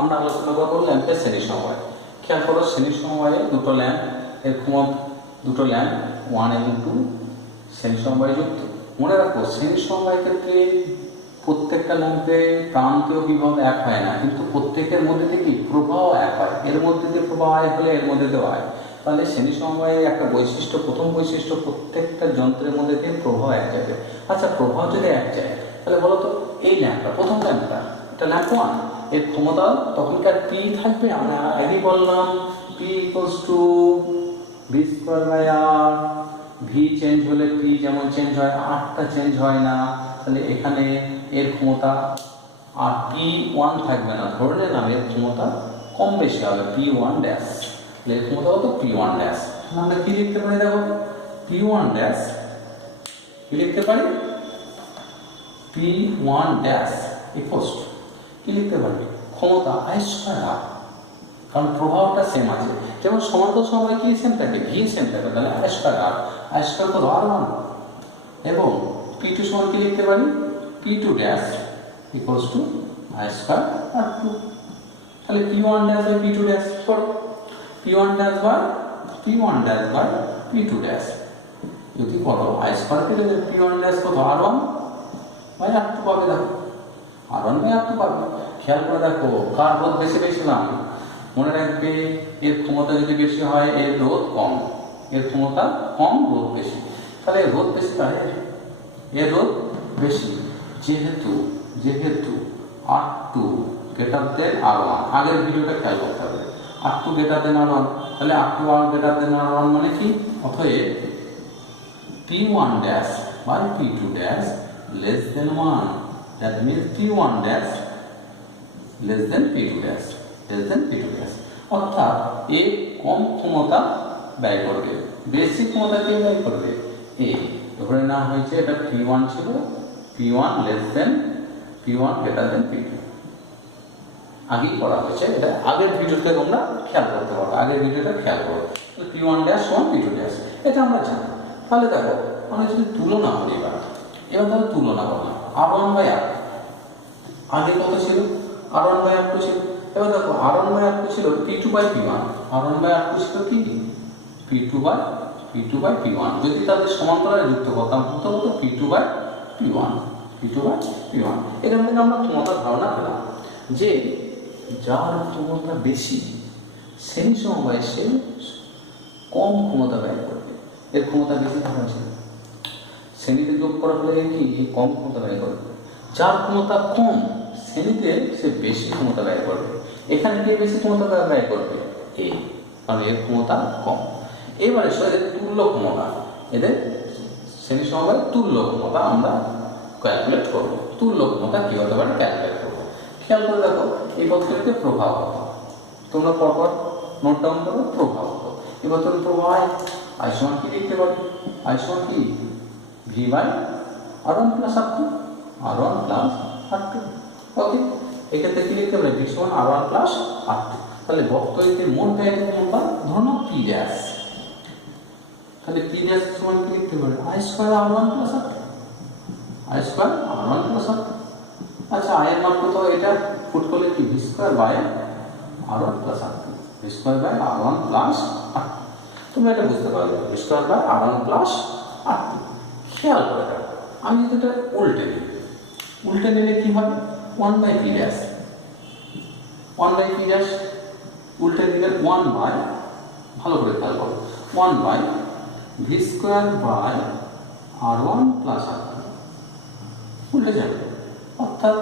আমরা আলোচনা করবো ল্যাম্পের শ্রেণী সমবায়। খেয়াল করো, শ্রেণী সমবায়ে দুটো ল্যাম্প, এর দুটো ল্যাম্প 1 এবং 2 শ্রেণী সমবায় যুক্ত। মনে রাখো, শ্রেণী সমবায়ের ক্ষেত্রে প্রত্যেকটা ল্যাম্পে প্রান্তীয় বিভব এক হয় না, কিন্তু প্রত্যেকের মধ্যে থেকে প্রবাহ এক হয়। এর মধ্যে দিয়ে প্রবাহ এক হলে এর মধ্যে দেওয়া হয়। তাহলে শ্রেণী সমবায়ের একটা বৈশিষ্ট্য, প্রথম বৈশিষ্ট্য, প্রত্যেকটা যন্ত্রের মধ্যে দিয়ে প্রবাহ এক যাবে। আচ্ছা, প্রবাহ যদি এক যায় তাহলে বলো তো, এই ল্যাম্পটা, প্রথম ল্যাম্পটা, এটা ল্যাম্প 1, এর ক্ষমতা তখনকার পি থাকবে। আমরা আগেই বললাম P equals to V square by R. V change হলে পি যেমন চেঞ্জ হয়, আরটা চেঞ্জ হয় না। তাহলে এখানে এর ক্ষমতা আর পি ওয়ান থাকবে না, ধরে নিলাম এর ক্ষমতা কম বেশি হবে, পি ওয়ান ড্যাশ। এর ক্ষমতা হতো পি ওয়ান ড্যাশ। আমরা কি লিখতে পারি দেখো, পি ওয়ান ড্যাশ কি লিখতে পারি, P one dash equals to কি লিখতে পারি, ক্ষমতা আই স্কয়ার আর। কারণ প্রবাহটা সেম আছে, যেমন সমান্তরাল সময় কি সেম থাকে, ভি সেম থাকে, তাহলে I square R, I square তো আর ওয়ান। এবং পি টু সমান কি লিখতে পারি, P two dash equals to I square R two. তাহলে P one dash by P two dash করো, P one dash by P one dash by P two dash যদি করো, I square কেটে যাবে, পি ওয়ান ড্যাশ কত আর one by R two পাবে। দেখো R one by R two পাবে। খেয়াল করে দেখো, কার রোধ বেশি পেয়েছিলাম, মনে রাখবে এর ক্ষমতা যদি বেশি হয় এর রোধ কম, এর ক্ষমতা কম রোধ বেশি। তাহলে রোধ বেশি হয়, এর রোধ বেশি, যেহেতু R two greater than R one. আগের ভিডিওটা খেয়াল করতে হবে, R two greater than R one, তাহলে R two R greater than R one মানে কি, অতএব P one dash by P two dash less than one. That means P one dash less than P two dash, less than P two dash. অর্থাৎ এ কম ক্ষমতা ব্যয় করবে, বেশি ক্ষমতা কে ব্যয় করবে, এ। ধরে নেওয়া হয়েছে এটা পি ওয়ান ছিল, P one less than P one greater than P two. আগেই করা হয়েছে, এটা আগের ভিডিওতে তোমরা খেয়াল করতে পারো, আগের ভিডিওটা খেয়াল করো। P one dash one P two dash, এটা আমরা জানি। তাহলে দেখো, আমরা যদি তুলনা করি, এবার তাহলে তুলনা করলাম আর ওয়ান বাই আর, আগে কত ছিল, R one by R two ছিল। এবার দেখো, R one by R two ছিল P two by P one, R one by R two ছিল কি, P two by P one. যদি তাদের সমান্তরালে যুক্ত করতাম হতো P two by P one, P two by P one. এখান থেকে আমরা ক্ষমতার ধারণা পেলাম যে যার ক্ষমতা বেশি শ্রেণী সমবায়ে সে কম ক্ষমতা ব্যয় করবে, এর ক্ষমতা বেশি ধরা ছিল। শ্রেণীতে যোগ করা হলে কি কম ক্ষমতা ব্যয় করবে, যার ক্ষমতা কম শ্রেণীতে সে বেশি ক্ষমতা ব্যয় করবে। এখানে কে বেশি ক্ষমতা ব্যয় করবে, এ, কারণ এর ক্ষমতা কম। এবারে এদের তুল্য ক্ষমতা, এদের শ্রেণী সমবায়ের তুল্য ক্ষমতা আমরা ক্যালকুলেট করবো। তুল্য ক্ষমতা কি হতে পারে ক্যালকুলেট করবো। খেয়াল করে দেখো, এই পদ্ধতিতে প্রভাব, তোমরা পরপর নোট ডাউন করো, প্রভাব। এবার তোর প্রভাব আই সমান কি লিখতে পারি, আই সমান কি V by R one plus R two, R one plus R two. Okay, এক্ষেত্রে কি লিখতে পারি, ভি সমান R one plus R two. তাহলে বক্তব্যে মোট ব্যয় কোনটা, ধরো পি ড্যাশ, তাহলে পি ড্যাশ সমান কি লিখতে পারি, I square R one plus R two, I square R one plus R two. আচ্ছা, আয়ের মান কত, এটা ফুট করলে কি V square by R one plus R two, V square by R one plus R two. তুমি এটা বুঝতে পারবে, V square by R one plus R two. খেয়াল করে দেখো, আমি যদি এটা উল্টে নিলে কি হবে, one by P dash, one by P dash উল্টে দিলে ওয়ান বাই, ভালো করে খেয়াল করো, one by V square by R one plus R two উল্টে যাবে। অর্থাৎ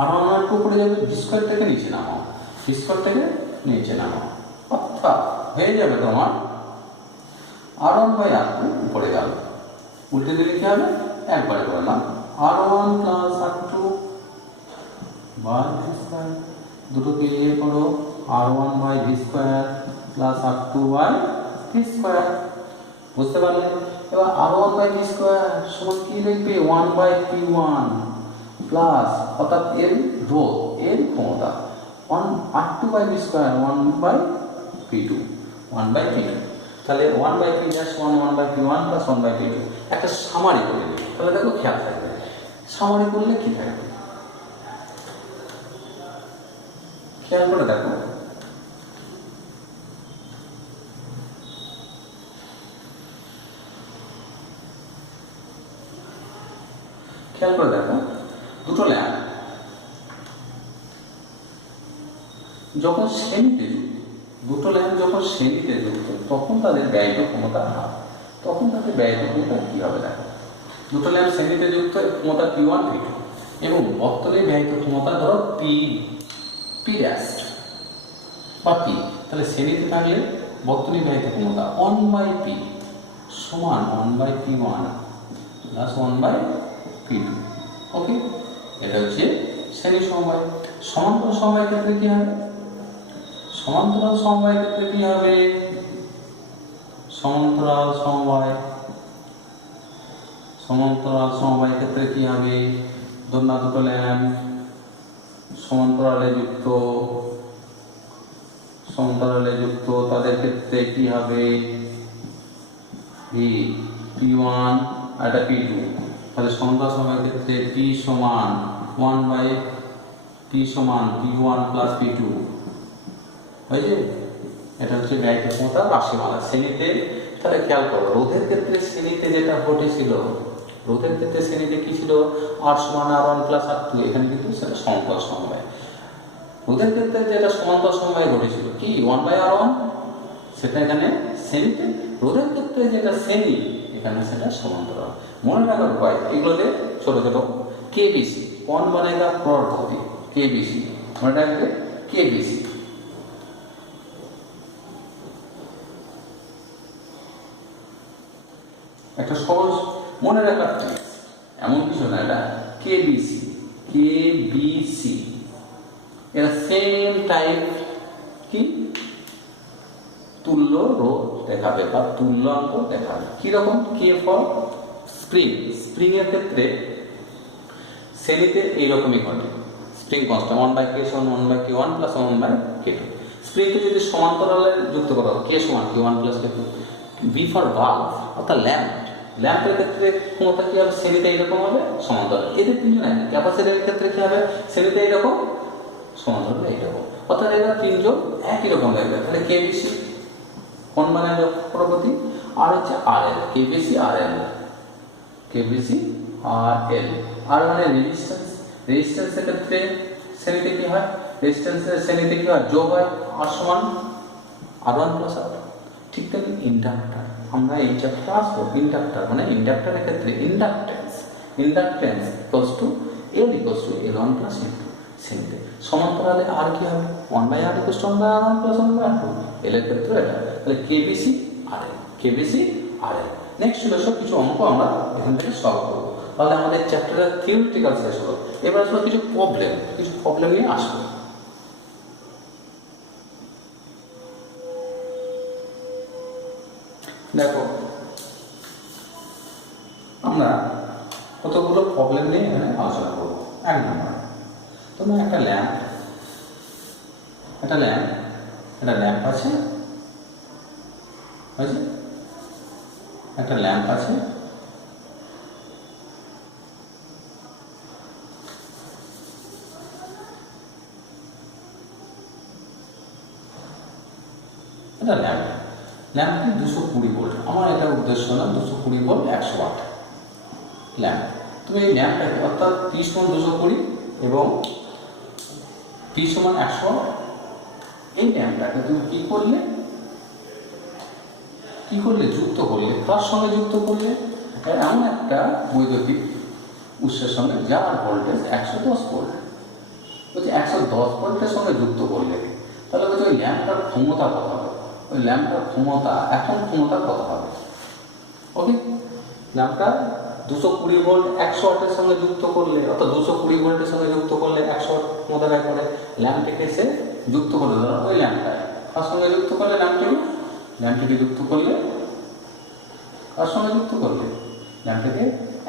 আর ওয়ান আর টু উপরে যাবে, ভি স্কয়ার থেকে নিচে নামাও, ভি স্কয়ার থেকে নিচে নামাও। অর্থাৎ হয়ে যাবে তোমার R one by R two উপরে গেল, উল্টে দিলে কি হবে, একবারে করলাম R one plus R two by V square, দুটোকে ইয়ে করো, R one by V square plus R two by V square. বুঝতে পারলে? এবার R one by V square সমান কি লিখবে, one by P one plus, অর্থাৎ এর রোধ, এর ক্ষমতা, one R two by V square, one by P two, one by P two. তাহলে one by P dash one by P one plus one by P two. একটা summary করে দিই, তাহলে দেখো খেয়াল থাকবে, সামারি করলে কি থাকবে, খেয়াল করে দেখো, খেয়াল করে দেখো, দুটো ল্যাম্প যখন শ্রেণীতে যুক্ত, দুটো ল্যাম্প যখন শ্রেণীতে যুক্ত তখন তাদের ব্যয়িত ক্ষমতা কি হবে দেখো। দুটো ল্যাম্প শ্রেণীতে যুক্ত, ক্ষমতা P1 P2 এবং বর্তনীর ব্যয়িত ক্ষমতা ধরো P ড্যাশ বা P, তাহলে শ্রেণীতে থাকলে বর্তনীর ব্যয়িত ক্ষমতা 1/P সমান 1/P1 প্লাস 1/P2। ওকে, এটা হচ্ছে শ্রেণী সমবায়। সমান্তরাল সমবায়ের ক্ষেত্রে কি হবে? সমান্তরাল সমবায়ের ক্ষেত্রে কি হবে? সমান্তরাল সমবায়ের ক্ষেত্রে কি হবে? ধরুন দুটো ল্যাম্প সমান্তরালে যুক্ত, তাদের ক্ষেত্রে কি হবে? P1 আর এটা P2, তাহলে সমান্তরাল সমবায়ের ক্ষেত্রে P সমান 1/P1 প্লাস P2 হয়েছে। এটা হচ্ছে ব্যয়িত ক্ষমতা রাশিমালা শ্রেণীতে। তাহলে খেয়াল করো, রোধের ক্ষেত্রে শ্রেণীতে যেটা ঘটেছিল, রোধের ক্ষেত্রে শ্রেণীতে কি ছিল? R সমান R1 প্লাস R2, এখানে কিন্তু সেটা সমান্তরাল সমবায়। রোধের ক্ষেত্রে যেটা সমান্তরাল সমবায় ঘটেছিল কি 1/R1, সেটা এখানে শ্রেণীতে। রোধের ক্ষেত্রে যেটা শ্রেণী, এখানে সেটা সমান্তরাল। মনে রাখার উপায় এগুলোতে ছোট ছোট KBC, कौन बनेगा प्रवर्धक, KBC মনে রাখবে, KBC। একটা সহজ মনে রাখার ট্রিক্স, এমন কিছু না, এটা KBC এরা সেম টাইপ কি তুল্য রোধ দেখাবে বা তুল্যাঙ্ক দেখাবে। কিরকম? কে ফর স্প্রিং এর ক্ষেত্রে শ্রেণীতে এইরকমই ঘটে, স্প্রিং কনস্ট্যান্ট 1/K সমান 1/K1 প্লাস 1/K2। স্প্রিংকে যদি সমান্তরালে যুক্ত করা হয় K সমান K1 plus K2। B for bulb অর্থাৎ ল্যাম্পের ক্ষেত্রে ক্ষমতা কি হবে? শ্রেণীতে এইরকম হবে, সমান্তরাল। এদের তিনজন এক। ক্যাপাসিটরের ক্ষেত্রে কি হবে? শ্রেণীতে এইরকম, সমান্তরালে এইরকম, অর্থাৎ এরা তিনজন একই রকম লাগবে। তাহলে KBC কোন মানে প্রগতি, আর হচ্ছে RL, KBC RL, আর মানে রেজিস্ট্যান্সের ক্ষেত্রে শ্রেণীতে কি হয়? রেজিস্ট্যান্সের শ্রেণীতে কি হয়? যোগ হয়, R সমান R1 প্লাস R2। ঠিক তেমনি ইন্ডাক্টর, আমরা এই চ্যাপ্টারে আসবো। ইন্ডাক্টর মানে ইন্ডাক্টরের ক্ষেত্রে inductance equals to L equals to L1 plus L2 শ্রেণীতে। সমান্তরালে আর কি হবে? 1/R equals to 1/R1 plus 1/R2। L এর ক্ষেত্রে এটা, তাহলে KBC RL। নেক্সট হলো সব কিছু অঙ্ক আমরা এখান থেকে সলভ করবো। তাহলে আমাদের চ্যাপ্টারের থিওরিটিক্যাল শেষ হলো। এবার আসলে কিছু প্রবলেম নিয়ে আসবো। দেখো, আমরা কতগুলো প্রবলেম নিয়ে এখানে আলোচনা করবো। 1 নম্বর, তোমার একটা ল্যাম্প আছে, একটা ল্যাম্প আছে, এটা ল্যাম্পটি 220 ভোল্ট। আমার এটা উদ্দেশ্য না 220 ভোল্ট 100 ওয়াট ল্যাম্প। তুমি এই ল্যাম্পটাকে অর্থাৎ P সমান 220 এবং P সমান 100 ওয়াট, এই ল্যাম্পটাকে তুমি কি করলে যুক্ত করলে, তার সঙ্গে যুক্ত করলে এমন একটা বৈদ্যুতিক উৎসের সঙ্গে যার ভোল্টেজ 110 ভোল্ট। বলছে 110 ভোল্টের সঙ্গে যুক্ত করলে, তাহলে বলছে ওই ল্যাম্পটার ক্ষমতা কত হবে? ওই ল্যাম্পটার ক্ষমতা কত হবে? ওকে, ল্যাম্পটা 220 ভোল্ট 100 ওয়াটের সঙ্গে যুক্ত করলে, অর্থাৎ 220 ভোল্টের সঙ্গে যুক্ত করলে 100 ওয়াট ক্ষমতা ব্যয় করে। ল্যাম্পটিকে সে যুক্ত করে দিল ওই ল্যাম্পটায়, তার সঙ্গে যুক্ত করলে ল্যাম্পটিকে যুক্ত করলে কার সঙ্গে যুক্ত করলে? ল্যাম্পটিকে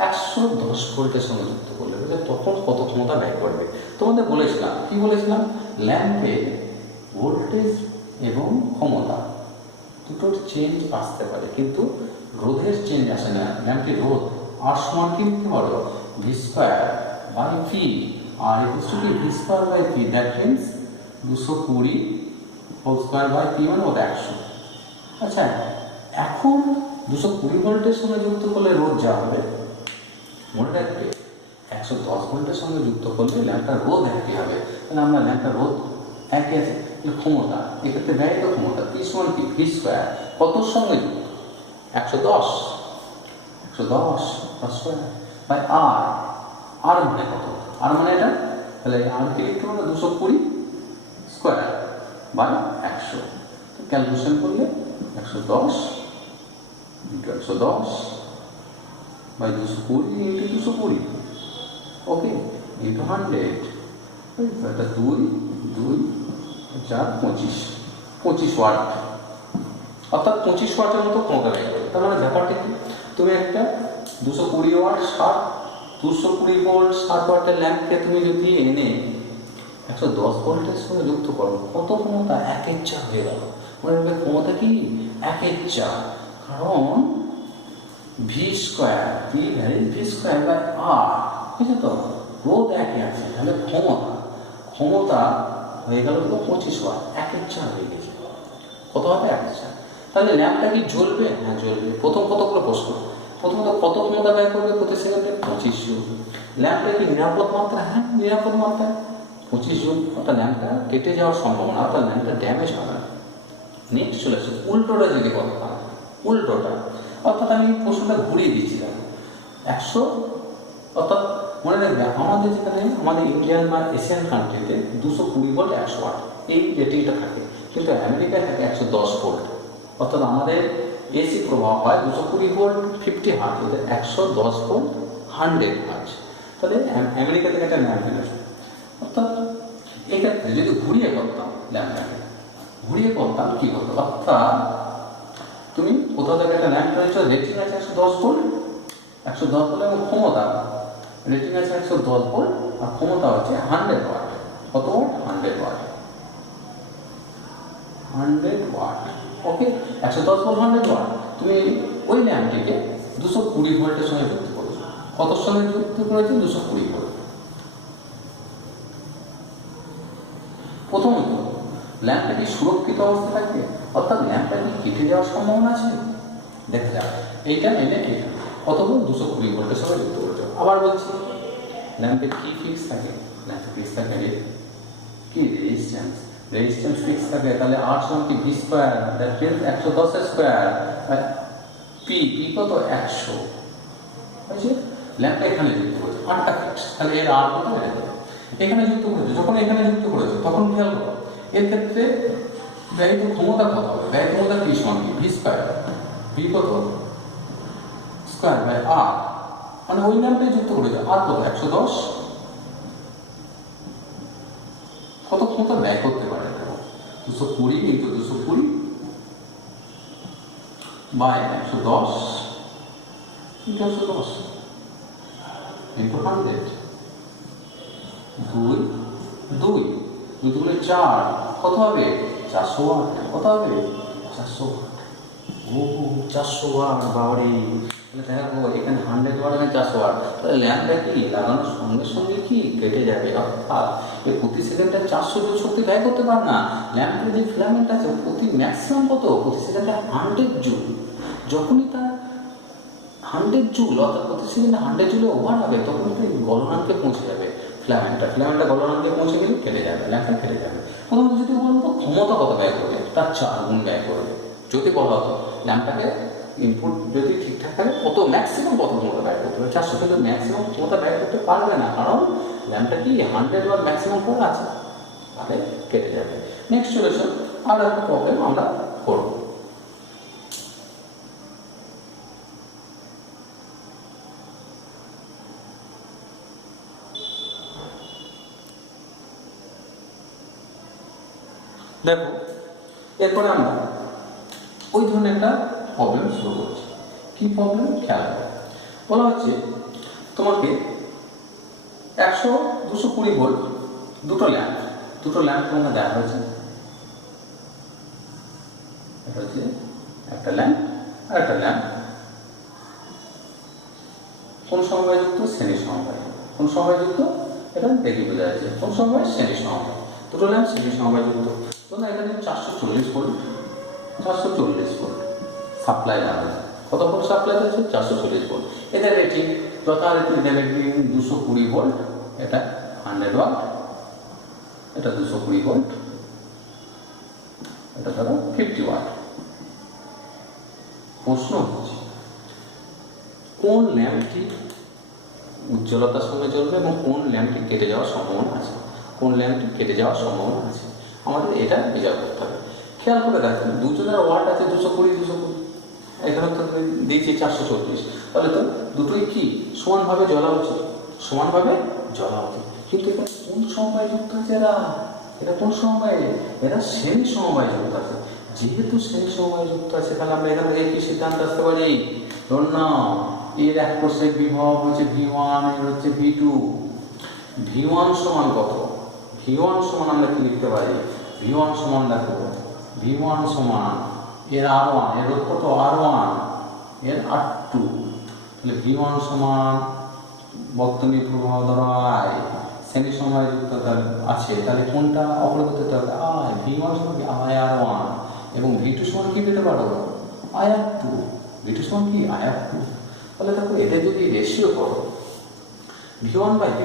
110 ভোল্টের সঙ্গে যুক্ত করলে, তখন কত ক্ষমতা ব্যয় করবে? তোমাদের বলেছিলাম, কি বলেছিলাম? ল্যাম্পে ভোল্টেজ এবং ক্ষমতা দুটোর চেঞ্জ আসতে পারে, কিন্তু রোধের চেঞ্জ আসে না। ল্যাম্পটির রোধ আর সমান কি লিখতে পারো? V² by P, R equals to V² by P, that means 220 whole square by P মানে ওটা 100। আচ্ছা, এখন 220 ভোল্টের সঙ্গে যুক্ত করলে রোধ যা হবে, মনে রাখবে 110 ভোল্টের সঙ্গে যুক্ত করলে ল্যাম্পটার রোধ একই হবে। তাহলে আমরা ল্যাম্পটার রোধ একই আছে, ক্ষমতা এক্ষেত্রে ব্যয়িত ক্ষমতা পি সমান কি, ভি স্কোয়ার কতর সঙ্গে যুক্ত, 110 স্কোয়ার বাই আর। আর মানে কত, আর মানে এটা, তাহলে আর কে লিখতে হবে 220 স্কোয়ার বাই 100। ক্যালকুলেশন করলে 110 into 110 by 220 into 220, okay, into 100, এটা 2 4 25 ওয়াট, অর্থাৎ 25 ওয়াটের মতো ক্ষমতা ব্যয় করে। তার মানে ব্যাপারটা কি, তুমি একটা 220 ওয়াট 220 ভোল্ট 60 ওয়াটের ল্যাম্পকে তুমি যদি এনে 110 ভোল্টের সঙ্গে যুক্ত করো, কত ক্ষমতা, 1/4 হয়ে গেল। মনে রাখবে ক্ষমতা কি, 1/4, কারণ V square, P varies V square by R, বুঝছো তো, রোধ একই আছে। তাহলে ক্ষমতা হয়ে গেল তো 25 ওয়াট, 1/4 হয়ে গেছে। কত হবে, 1/4। তাহলে ল্যাম্পটা কি জ্বলবে, হ্যাঁ জ্বলবে। প্রথম কতগুলো প্রশ্ন, প্রথমত কত ক্ষমতা ব্যয় করবে প্রতি সেকেন্ডে, 25 জুল। ল্যাম্পটা কি নিরাপদ মাত্রা, হ্যাঁ নিরাপদ মাত্রা, 25 জুল। অর্থাৎ ল্যাম্পটা কেটে যাওয়ার সম্ভাবনা, অর্থাৎ ল্যাম্পটা ড্যামেজ হবে না। নেক্সট চলে আসছে উল্টোটা, যদি কথা উল্টোটা, অর্থাৎ আমি প্রশ্নটা ঘুরিয়ে দিয়েছিলাম 100, অর্থাৎ মনে রাখবে আমাদের যেখানে আমাদের ইন্ডিয়ান বা এশিয়ান কান্ট্রিতে 220 ভোল্ট 100 ওয়াট এই রেটিংটা থাকে, কিন্তু আমেরিকায় থাকে 110 ভোল্ট। অর্থাৎ আমাদের এসি প্রভাব হয় 220 ভোল্ট 50 হার্জ, ওদের 110 ভোল্ট 100 হার্জ। তাহলে আমেরিকা থেকে একটা ল্যাম্প এনেছে। অর্থাৎ এক্ষেত্রে যদি ঘুরিয়ে করতাম ল্যাম্পটাকে, ঘুরিয়ে করতাম কি করতো, অর্থাৎ তুমি কোথাও থেকে একটা ল্যাম্প রয়েছে, রেটিং আছে 110 ভোল্ট, 110 ভোল্ট এবং ক্ষমতা, রেটিং আছে 110 ভোল্ট আর ক্ষমতা হচ্ছে 100 ওয়াট। কত ওয়াট, 100 ওয়াট, 100 ওয়াট, ওকে। 110 ভোল্ট 100 ওয়াট, তুমি ওই ল্যাম্পটিকে 220 ভোল্টের সঙ্গে যুক্ত করেছো। কত সঙ্গে যুক্ত করেছো, 220 ভোল্ট। প্রথমত ল্যাম্পটা কি সুরক্ষিত অবস্থা থাকবে, অর্থাৎ ল্যাম্পটা কি কেটে যাওয়ার সম্ভাবনা আছে, দেখা যাক। এইটা এনে এটা কত ভোল্ট, 220 ভোল্টের সঙ্গে যুক্ত করেছো। আবার বলছি ল্যাম্পে কি ফিক্স থাকে, ল্যাম্পে ফিক্স থাকে কি রেজিস্ট্যান্স ফিক্স থাকে। তাহলে আর সমান কি V square, that means 110 square, P কত 100, বুঝছি। ল্যাম্পটা এখানে যুক্ত করেছো, আটটা ফিক্স, তাহলে এর আর কত, এখানে যুক্ত করেছো। যখন এখানে যুক্ত করেছো তখন খেয়াল করো এর ক্ষেত্রে ব্যয়িত ক্ষমতা কত হবে, ব্যয়িত ক্ষমতা পি সমান কি ভি স্কোয়ার, ভি কত স্কোয়ার বাই আর, মানে ওই ল্যাম্পে যুক্ত করেছো। আর কত, 110, কত ক্ষমতা ব্যয় করতে পারে, 220 ইন্টু 220 বাই 110 ইন্টু 110 ইন্টু 100, 2 দুগুলো 4, কত হবে, 400 ওয়াট। কত হবে, 400 ওয়াট। ও 400 ওয়াট, বাবারে। তাহলে দেখো এখানে 100 ওয়াট, এখানে 400 ওয়াট। তাহলে ল্যাম্পটা কি লাগানোর সঙ্গে সঙ্গে কি কেটে যাবে, অর্থাৎ এই প্রতি সেকেন্ডে 400 জুল শক্তি ব্যয় করতে পারে না। ল্যাম্পের যে ফিলামেন্ট আছে প্রতি ম্যাক্সিমাম কত, প্রতি সেকেন্ডে 100 জুল। যখনই তার 100 জুল, অর্থাৎ প্রতি সেকেন্ডে 100 জুলে ওভার হবে, তখন তো গলনাঙ্কে পৌঁছে যাবে ফিলামেন্টটা গলনাঙ্কে পৌঁছে গেলে কেটে যাবে, ল্যাম্পটা কেটে যাবে। প্রথমত যদি বলতো ক্ষমতা কত ব্যয় করবে, তার 4 গুণ ব্যয় করবে। যদি বলা হতো ল্যাম্পটাকে ইনপুট যদি ঠিকঠাক থাকে কত ম্যাক্সিমাম কত ক্ষমতা ব্যয় করতে হবে, 400, কিন্তু ম্যাক্সিমাম ক্ষমতা ব্যয় করতে পারবে না, কারণ ল্যাম্পটা কি 100 ওয়াট ম্যাক্সিমাম করে আছে, তাহলে কেটে যাবে। নেক্সট সলিউশন, আর একটা প্রবলেম আমরা করব। দেখো এরপরে আমরা ওই ধরনের একটা প্রবলেম শুরু করছি। কি প্রবলেম, খেয়াল করো। বলা হচ্ছে তোমাকে 220 ভোল্ট দুটো ল্যাম্প তোমাকে দেওয়া হয়েছে। এটা হচ্ছে একটা ল্যাম্প আর একটা ল্যাম্প কোন সমবায় যুক্ত, শ্রেণী সমবায়। কোন সমবায় যুক্ত, এটা দেখে বোঝা যাচ্ছে কোন সমবায়, শ্রেণী সমবায়। দুটো দুটো ল্যাম্প শ্রেণী সমবায়যুক্ত। ধরুন এখানে 440 ভোল্ট, 440 ভোল্ট সাপ্লাই লাগানো। কত ভোল্ট সাপ্লাই আছে? 440 ভোল্ট। এদের রেটিং যথারীতি এদের রেটিং 220 ভোল্ট, এটা 100 ওয়াট, এটা 220 ভোল্ট, এটা ধরো 50 ওয়াট। প্রশ্ন হচ্ছে কোন ল্যাম্পটি উজ্জ্বলতার সঙ্গে জ্বলবে এবং কোন ল্যাম্পটি কেটে যাওয়ার সম্ভাবনা আছে, কোন ল্যাম্পটি কেটে যাওয়ার সম্ভাবনা আছে, আমাদের এটা বিচার করতে হবে। খেয়াল করে দেখেন দুজনের ওয়াট আছে 220, 220, এখানে তো দিয়েছি 440, তাহলে তো দুটোই কি সমানভাবে জ্বলা উচিত, সমানভাবে জ্বলা উচিত। কিন্তু এটা কোন সমবায় যুক্ত আছে? এটা কোন সমবায়? এরা শ্রেণী সমবায় যুক্ত আছে। যেহেতু শ্রেণী সমবায় যুক্ত আছে তাহলে আমরা এখান থেকে কি সিদ্ধান্ত আসতে পারি? ধরুন না এর এক কোষের বিভব হচ্ছে V1, এর হচ্ছে V2। V1 সমান কত? V1 সমান আমরা কি লিখতে পারি? V1 সমান দেখো, V1 সমান এর R1, এর কত? R1, এর R2। তাহলে V1 সমান বর্তনী প্রবাহ ধরো I, শ্রেণী সমবায় যুক্ত আছে, তাহলে কোনটা অগ্রগতি হতে হবে? V1 সমান IR1 এবং V2 সমান কি পেতে পারো? IR2। V2 সমান কি? IR2। তাহলে দেখো এদের যদি রেশিও করো V1/V2,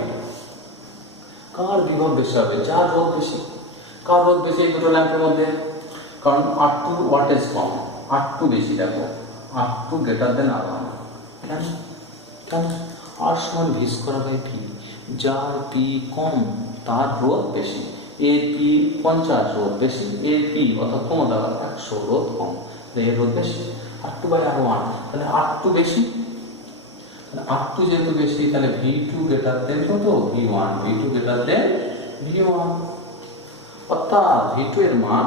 কার বিভব বেশি হবে? যার রোধ বেশি। কার রোধ বেশি এই দুটো ল্যাম্পের মধ্যে? কারণ R2 ওয়াটেজ কম, R2 বেশি। দেখো R2 গ্রেটার দেন R1। কেন? R সমান V²/P। যার P কম তার রোধ বেশি। এর P 50 রোধ বেশি, এর P অর্থাৎ ক্ষমতা 100 রোধ কম, এর রোধ বেশি। R2/R1, তাহলে R2 বেশি। R2 যেহেতু বেশি তাহলে V2 গ্রেটার দেন কত? V1। V2 greater than V1, অর্থাৎ V2 এর মান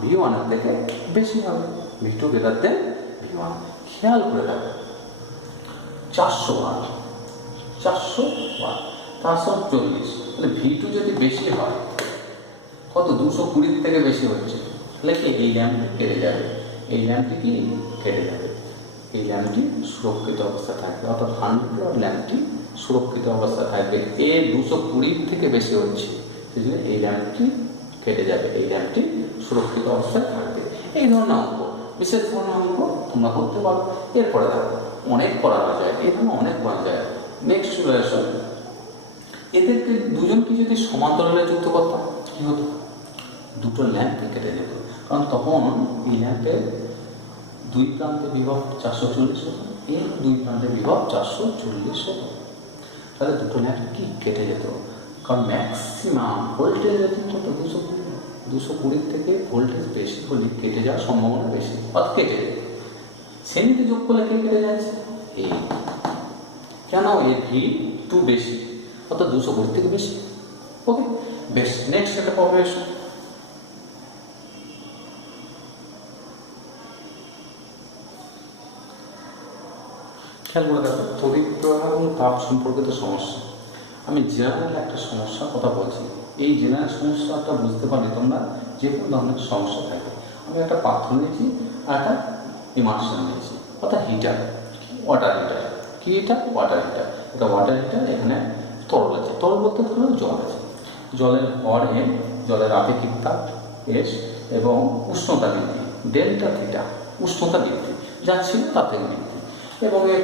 V1 এর থেকে বেশি হবে। V2 greater than V1। খেয়াল করে দেখো 400 ওয়াট, 400 ওয়াট 440, তাহলে V2 যদি বেশি হয় কত? 220 থেকে বেশি হচ্ছে, তাহলে কি এই ল্যাম্পটি কেটে যাবে, এই ল্যাম্পটি কি কেটে যাবে, এই ল্যাম্পটি সুরক্ষিত অবস্থা থাকবে, অর্থাৎ 100 ল্যাম্পটি সুরক্ষিত অবস্থা থাকবে। এ 220 থেকে বেশি হচ্ছে, সেই জন্য এই ল্যাম্পটি কেটে যাবে, এই ল্যাম্পটি সুরক্ষিত অবস্থায় থাকবে। এই ধরনের অঙ্ক, বিশেষ ধরনের অঙ্ক তোমরা করতে পারো। এরপরে দেখো অনেক করা যায়, এই ধরনের অনেক করা যায়। নেক্সট চলে আসো, এদেরকে দুজনকে যদি সমান্তরালে যুক্ত করতাম কি হতো? দুটো ল্যাম্পকে কেটে যেত, কারণ তখন এই ল্যাম্পের দুই প্রান্তে বিভব 440 হতো, এর দুই প্রান্তে বিভব 440 হতো, তাহলে দুটো ল্যাম্প কি কেটে যেত। কারণ ম্যাক্সিমাম ভোল্টেজ কত? 220 থেকে ভোল্টেজ বেশি হলে কেটে যাওয়ার সম্ভাবনা বেশি, অর্থাৎ কেটে যেত। শ্রেণীতে যোগ করলে কে কেটে যাচ্ছে? এই কেন? এর V2 বেশি, অর্থাৎ 220 থেকে বেশি। ওকে, বেশ। নেক্সট একটা পর্বে এসো। খেয়াল করে দেখো তড়িৎ প্রবাহ এবং তাপ সম্পর্কিত সমস্যা। আমি জেনারেল একটা সমস্যার কথা বলছি। এই জেনারেল সমস্যাটা বুঝতে পারলে তোমরা যে কোনো ধরনের সমস্যা থাকে। আমি একটা পাত্র নিয়েছি আর একটা ইমার্শন নিয়েছি, অর্থাৎ হিটার, ওয়াটার হিটার। কি এটা? Water heater. এটা ওয়াটার হিটার, এখানে তরল আছে, তরল বলতে ধরো জল আছে। জলের ভর M, জলের আপেক্ষিক তাপ S এবং উষ্ণতা বৃদ্ধি ডেল্টা থিটা, উষ্ণতা বৃদ্ধি যা ছিল তার থেকে বৃদ্ধি। এবং এর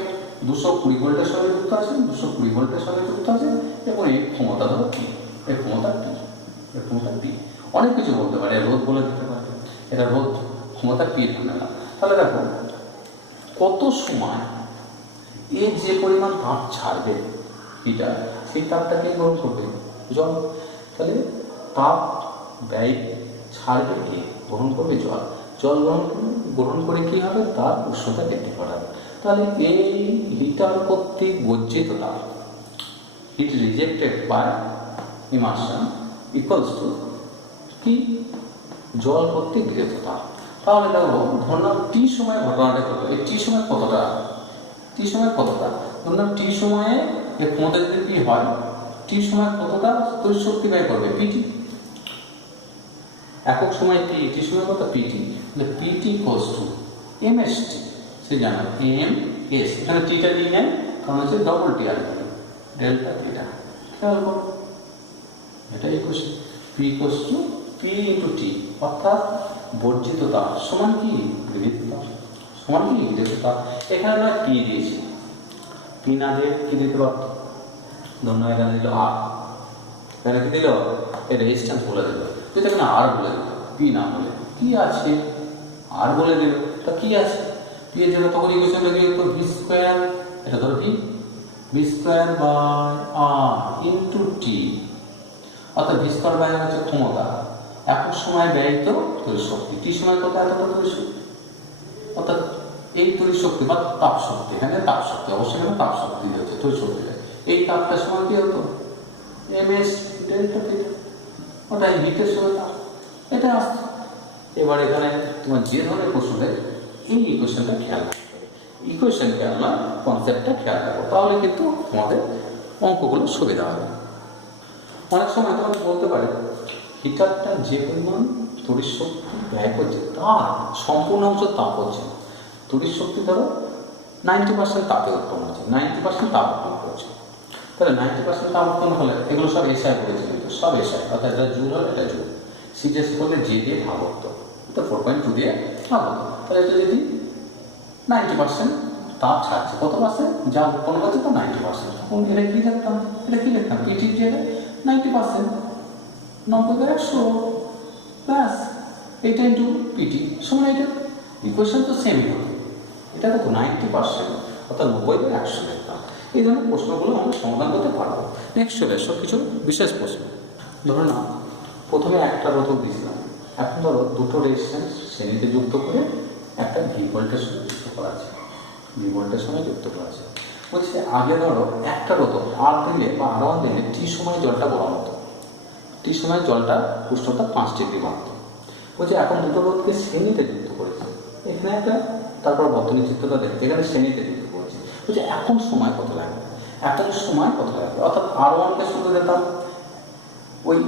220 ভোল্টের সঙ্গে যুক্ত আছে, 220 ভোল্টের সঙ্গে যুক্ত আছে এবং এই ক্ষমতা ধরো P, এর ক্ষমতা P, এর ক্ষমতা P। অনেক কিছু বলতে পারে, রোধ বলে দিতে পারে, এটা রোধ ক্ষমতা P এর ধরে না। তাহলে দেখো কত সময় এ যে পরিমাণ তাপ ছাড়বে হিটার, সেই তাপটাকে গ্রহণ করবে জল। তাহলে তাপ ব্যয় ছাড়বে কি? গ্রহণ করবে জল। জল গ্রহণ করে কি হবে? তার উষ্ণতা বৃদ্ধি করাবে। তাহলে এই হিটার কর্তৃক বর্জিত তাপ, heat rejected by immersion equals to কি? জল কর্তৃক গৃহীত তাপ। তাহলে দেখো ধরলাম টি সময় ঘটনাটা করবো, এই টি সময় কতটা, টি সময় কতটা, ধরলাম টি সময়ে এর ক্ষমতা যদি পি হয়, টি সময় কতটা তড়িৎ শক্তি ব্যয় করবে? পিটি। একক সময় টি, টি সময় কত? PT. PT equals to MST, সে জানো এম এস, এখানে টিটা নিয়ে নেয় কারণ হচ্ছে ডবল টি আসবে, ডেল্টা থিটা। খেয়াল করো, এটাই question. P equals to P into T, অর্থাৎ বর্জিত তাপ সমান কি বিদ্যুৎ তাপ, সমান কি বিদ্যুৎ তাপ। এখানে আমরা পি দিয়েছি, পি না দিয়ে কি দিতে পারত, ধন্য এখানে দিল আর, এখানে কি দিল এই রেজিস্ট্যান্স বলে দিল, তুই এখানে আর বলে দিল, পি না বলে কি আছে আর বলে দিল, তা কি আছে পি এর জন্য তখন ইকুয়েশনটা কি হতো ভি স্কয়ার, এটা ধরো V, V square by R into T, অর্থাৎ ভি স্কয়ার বাই আর হচ্ছে ক্ষমতা, একক সময় ব্যয়িত তড়িৎ শক্তি, টি সময় কত এতটা তড়িৎ শক্তি, অর্থাৎ এই তড়িৎ শক্তি বা তাপ শক্তি, এখানে তাপ শক্তি অবশ্যই এখানে তাপ শক্তি হচ্ছে তড়িৎ শক্তি, এই তাপটা সময় কি হতো এম এস ডেল্টা থিটা, ওটা হিটের সময় তাপ, এটা আসছে। এবার এখানে তোমার যে ধরনের প্রশ্ন দেয় এই ইকুয়েশনটা খেয়াল রাখতে হবে, ইকুয়েশন খেয়াল না কনসেপ্টটা খেয়াল রাখো, তাহলে কিন্তু তোমাদের অঙ্কগুলো সুবিধা হবে। অনেক সময় তোমাকে বলতে পারে হিটারটা যে পরিমাণ তড়িৎ শক্তি ব্যয় করছে তার সম্পূর্ণ অংশ তাপ হচ্ছে, তড়িৎ শক্তি ধরো 90% তাপে উৎপন্ন হচ্ছে, 90% তাপ উৎপন্ন করছে, তাহলে 90% তাপ উৎপন্ন হলে এগুলো সব এসআই বলেছে, সব এসআই, অর্থাৎ এটা জুল হলে এটা জুল, সিজিএস বলতে যে দিয়ে ভাগ হতো, তো 4.2 দিয়ে ভাগ হতো, তাহলে এটা যদি 90% তাপ ছাড়ছে, কত পার্সেন্ট যা উৎপন্ন করছে তো 90%, তখন এটা কি লিখতাম, এটা কি লিখতাম পিটির জায়গায় 90%, 90/100 প্লাস এইটা ইন্টু পিটি সমান এটা, ইকুয়েশন তো সেমই হতো, এটা কত 90%, অর্থাৎ 90/100 লিখতাম। এই ধরনের প্রশ্নগুলো আমরা সমাধান করতে পারবো। নেক্সট চলে এসো কিছু বিশেষ প্রশ্ন। ধরো না প্রথমে একটা রোধক দিয়েছিলাম, এখন ধরো দুটো রেজিস্ট্যান্স শ্রেণীতে যুক্ত করে একটা ভি ভোল্টের সঙ্গে যুক্ত করা আছে, ভি ভোল্টের সঙ্গে যুক্ত করা আছে। বলছে আগে ধরো একটা রোধক আর দিলে বা আরও দিলে টি সময় জলটা গরম হতো, টি সময় জলটা উষ্ণতা 5 ডিগ্রি বাড়তো। বলছে এখন দুটো রোধকে শ্রেণীতে যুক্ত করেছে, এখানে একটা তারপর বর্তনী চিত্রটা দেখছে, এখানে শ্রেণীতে যুক্ত করেছে। বলছে এখন সময় কত লাগবে, এখন সময় কত লাগবে, অর্থাৎ আর ওয়ানকে শুধু দিতাম ওই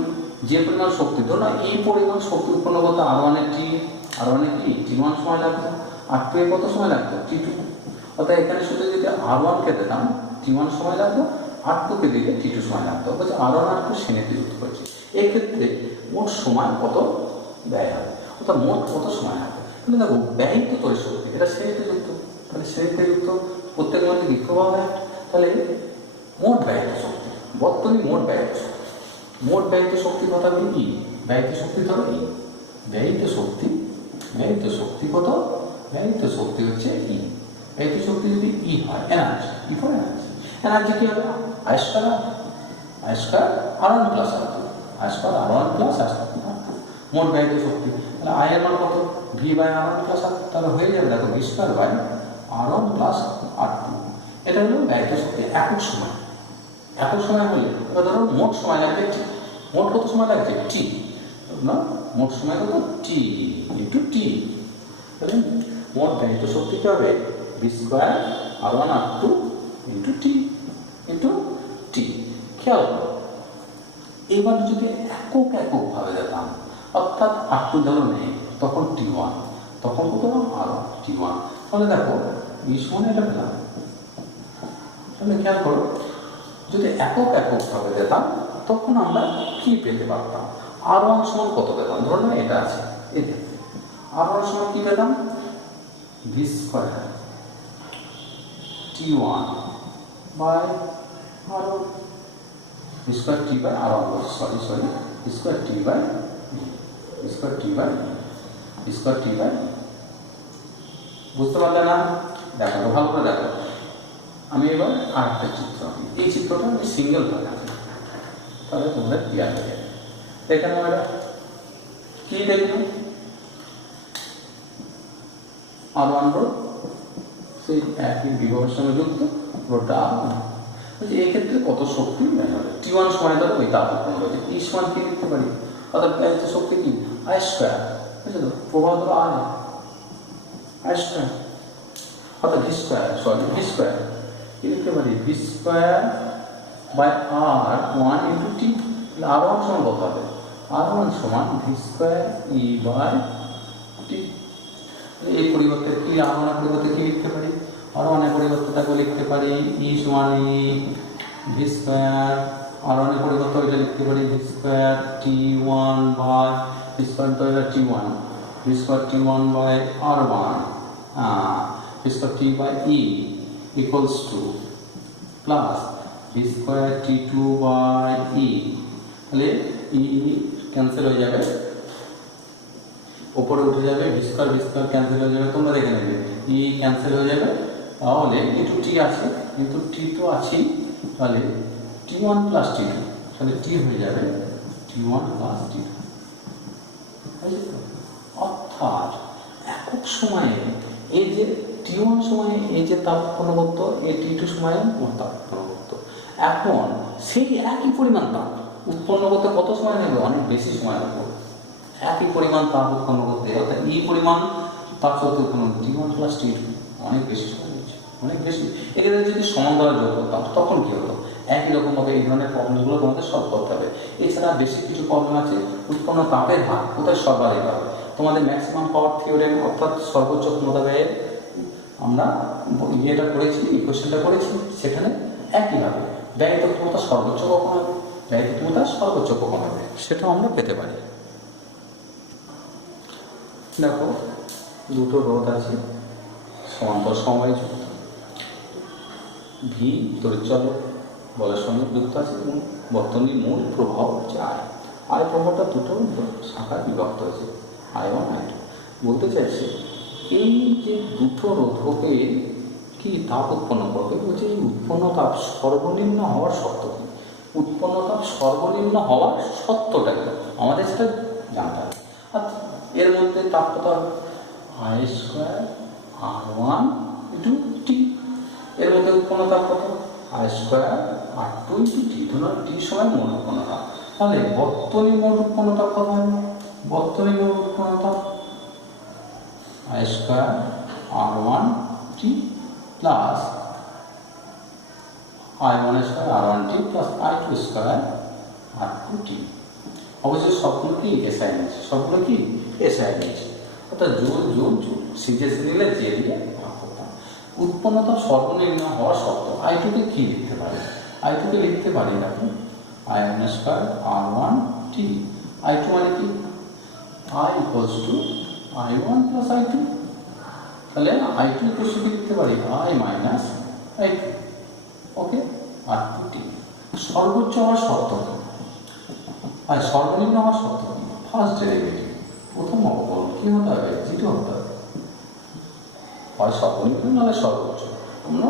যে পরিমাণ শক্তি, ধরো না এই পরিমাণ শক্তি উৎপন্ন করতে আর ওয়ানের টি, আর ওয়ানের কি টি1 সময় লাগতো, আর টু এ কত সময় লাগতো টি2, অর্থাৎ এখানে শুধু যদি আর ওয়ানকে দিতাম টি1 সময় লাগতো, আর টুকে দিলে টি2 সময় লাগতো। বলছে আর ওয়ান আর টু শ্রেণীতে যুক্ত করেছে, এক্ষেত্রে মোট সময় কত ব্যয় হবে, অর্থাৎ মোট কত সময় হবে। কিন্তু দেখো ব্যয়িত তড়িৎ শক্তি এটা শ্রেণীতে যুক্ত, তাহলে শ্রেণীতে যুক্ত প্রত্যেকের মধ্যে বিক্ষোভ হয়, তাহলে মোট ব্যয়িত শক্তি, বর্তনী মোট ব্যয়িত শক্তি, মোট ব্যয়িত শক্তি কথা বলি ই, ব্যয়িত শক্তি ধরো ই, ব্যয়িত শক্তি, ব্যয়িত শক্তি কত, ব্যয়িত শক্তি হচ্ছে ই, ব্যয়িত শক্তি যদি ই হয় energy, E for energy, energy কি হবে I square R one plus R two, I square R one plus R two, মোট ব্যয়িত শক্তি, তাহলে আই এর মান কত V by R one plus R, তাহলে হয়ে যাবে দেখো V square by R one plus R two, এটা হলো ব্যয়িত শক্তি একক সময়, একক সময় হলে এবার ধরো মোট সময় লাগবে টি, মোট কত সময় লাগছে টি না, মোট সময় কত টি ইন্টু টি, তাহলে মোট ব্যয়িত শক্তি কি হবে V square R one R two into টি ইন্টু টি। খেয়াল করো এবার যদি একক এককভাবে দিতাম, অর্থাৎ আর টু ধরো নেই, তখন টি1, তখন কত আর টি1, তাহলে দেখো ভি সমান এটা পেলাম। তাহলে খেয়াল করো যদি এককভাবে দিতাম তখন আমরা কি পেতে পারতাম, আর ওয়ান সমান কত পেতাম, ধরো না এটা আছে এতে, আর ওয়ান সমান কি পেতাম V square T one by R V square T by R one, sorry V square T by V square T by V square T by, বুঝতে পারলে না? দেখো ভালো করে দেখো, আমি এবার আরেকটা চিত্র আঁকি, এই চিত্রটা আমি সিঙ্গেল ভাবে আঁকি, তাহলে তোমরা ক্লিয়ার হয়ে যাবে। এখানে আমরা কি দেখলাম আর ওয়ান রোড সেই একই বিভবের সঙ্গে যুক্ত রোডটা আর ওয়ান, এই ক্ষেত্রে কত শক্তি ব্যয় হবে, টি1 সময় ধরো ওই তাপ উৎপন্ন হয়েছে, ই সমান কি লিখতে পারি, অর্থাৎ ব্যয়িত শক্তি কি আই স্কয়ার, বুঝছো তো প্রভাব ধরো আই স্কয়ার, অর্থাৎ V square, sorry V square কি লিখতে পারি V square by R one into T, R one সমান কত হবে, আর ওয়ান সমান ভি স্কয়ার ই বাই টি, এই পরিবর্তে কি আর ওয়ানের পরিবর্তে কি লিখতে পারি, আর ওয়ানের পরিবর্তে তাকে লিখতে পারি ই সমান ই ভি স্কয়ার আর ওয়ানের পরিবর্তে এটা লিখতে পারি V square T one by V square তো এটা T one, V square T one by R one V square T by E equals to plus V square T two by E, তাহলে E cancel হয়ে যাবে, ওপরে উঠে যাবে, V square cancel হয়ে যাবে, তোমরা দেখে নেবে ই ক্যান্সেল হয়ে যাবে, তাহলে একটু টি আছে কিন্তু টি তো আছেই, তাহলে টি ওয়ান প্লাস টি টু, তাহলে টি হয়ে যাবে টি ওয়ান প্লাস টি টু। অর্থাৎ একক সময়ে এই যে টি ওয়ান সময়ে এই যে তাপ উৎপন্ন করতো, এই টি টু সময়ে তাপ উৎপন্ন করতো, এখন সেই একই পরিমাণ তাপ উৎপন্ন করতে কত সময় নেবে? অনেক বেশি সময় লাগবে। একই পরিমাণ তাপ উৎপন্ন করতে, অর্থাৎ এই পরিমাণ তাপ শক্তি উৎপন্ন করতে টি ওয়ান প্লাস টি টু অনেক বেশি সময় নিচ্ছে, অনেক বেশি। এক্ষেত্রে যদি সমান্তরাল যোগ করতাম তখন কী হতো? একই রকমভাবে এই ধরনের প্রবলেমগুলো তোমাদের সলভ করতে হবে। এছাড়া বেশি কিছু প্রবলেম আছে, উৎপন্ন তাপের হার কোথায় সর্বাধিক হবে। তোমাদের ম্যাক্সিমাম পাওয়ার থিওরেম অর্থাৎ সর্বোচ্চ ক্ষমতা ব্যয়ে আমরা ইয়েটা করেছি, ইকুয়েশনটা করেছি, সেখানে একইভাবে ব্যয়িত ক্ষমতা সর্বোচ্চ কখন হবে, ব্যয়িত ক্ষমতা সর্বোচ্চ কখন হবে সেটাও আমরা পেতে পারি। দেখো দুটো রোধ আছে সমান্তর সমবায় যুক্ত, ভি তড়িৎচলক বলের সঙ্গে যুক্ত আছে এবং বর্তনীর মূল প্রভাব হচ্ছে আয়। আয় প্রভাবটা দুটো শাখায় বিভক্ত হয়েছে, আয় ওয়ান আয় টু। বলতে চাইছে এই যে দুটো রোধকে কি তাপ উৎপন্ন করবে, বলছে এই উৎপন্ন তাপ সর্বনিম্ন হওয়ার শর্ত কি? উৎপন্ন তাপ সর্বনিম্ন হওয়ার শর্তটা কি আমাদের সেটা জানতে হবে। আচ্ছা, এর মধ্যে তাপ কত হবে? I square R one into T. এর মধ্যে উৎপন্ন তাপ কত? I square R two into T. ধরুন টি সময় মোট উৎপন্ন তাপ, তাহলে বর্তনী মোট উৎপন্ন তাপ কত হবে? বর্তনী মোট উৎপন্ন তাপ I square R one T plus I one square R one T plus I two square R two T. অবশ্যই সবগুলো কি এসআই নিয়েছে, সবগুলো কি এসআই নিয়েছে, অর্থাৎ জোর জোর জোর সিরিয়াস নিলে যে দিয়ে ভাগ করতাম। উৎপন্ন তাপ সর্বনিম্ন হওয়ার শর্ত আই টুকে কি লিখতে পারি? আই টুকে লিখতে পারি দেখো I one square R one টি। আই টু মানে কি? I equals to I one plus I two, তাহলে আই টু ইকুয়ালস টু লিখতে পারি I minus I two, okay, R two টি। সর্বোচ্চ হওয়ার শর্ত আর সর্বনিম্ন হওয়ার শর্ত কি? ফার্স্ট ডেরিভেটিভ, প্রথম অবকলন কি হতে হবে? জিরো হতে হবে, হয় সর্বনিম্ন নাহলে সর্বোচ্চ। আমরা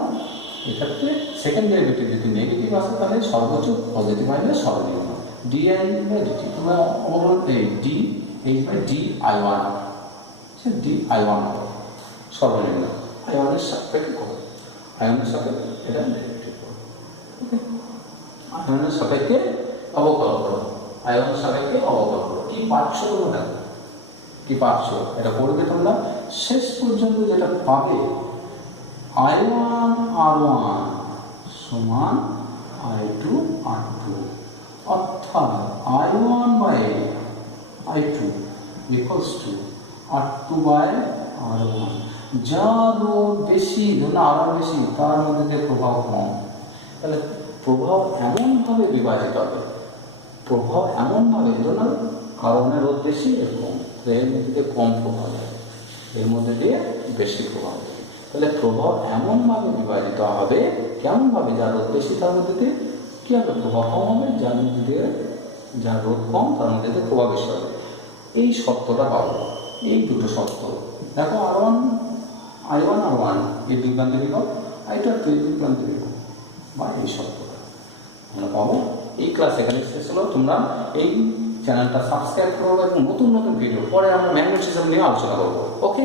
এক্ষেত্রে সেকেন্ড ডেরিভেটিভ যদি নেগেটিভ আসে তাহলে সর্বোচ্চ, পজিটিভ আসলে সর্বনিম্ন। ডি আই বাই ডিটি, তোমরা অবকলন এই d h by d i one, সে ডি আই ওয়ান হবে সর্বনিম্ন। আই ওয়ানের সাপেক্ষে করো, আই ওয়ানের সাপেক্ষে এটা ডেরিভেটিভ করো, ওকে। আই ওয়ানের সাপেক্ষে অবকলন করো, আই ওয়ানের সাপেক্ষে অবকলন করো। কি পাচ্ছ তোমরা দেখো, কি পাচ্ছ এটা করবে তোমরা। শেষ পর্যন্ত যেটা পাবে আই ওয়ান আর ওয়ান সমান আই টু আর টু, অর্থাৎ i one by i two equals to r two by R one. যার বেশি, ধরুন আরো বেশি, তার মধ্যে প্রভাব কম, তাহলে প্রভাব এমনভাবে বিভাজিত হবে, প্রভাব এমনভাবে, ধরুন আর ওয়ানের রোধ বেশি এর কম, এর মধ্যে দিয়ে কম প্রভাব হবে, এর মধ্যে দিয়ে বেশি প্রভাব হবে। তাহলে প্রভাব এমনভাবে বিভাজিত হবে, কেমনভাবে? যার রোধ বেশি তার মধ্যে দিয়ে কী হবে? প্রভাব কম হবে, যার মধ্যে দিয়ে যার রোধ কম তার মধ্যে দিয়ে প্রভাব বেশি হবে। এই শর্তটা পাবো, এই দুটো শর্ত দেখো। R one I one R one এই দুই প্রান্তে বিভব, আই টু আর টু এই দুই প্রান্তে বিভব, বা এই শর্তটা আমরা পাবো। এই ক্লাস এখানে শেষ হলো। তোমরা এই চ্যানেলটা সাবস্ক্রাইব করো এবং নতুন নতুন ভিডিও পরে আমরা ম্যানুয়াল সিস্টেম নিয়ে আলোচনা করবো, ওকে।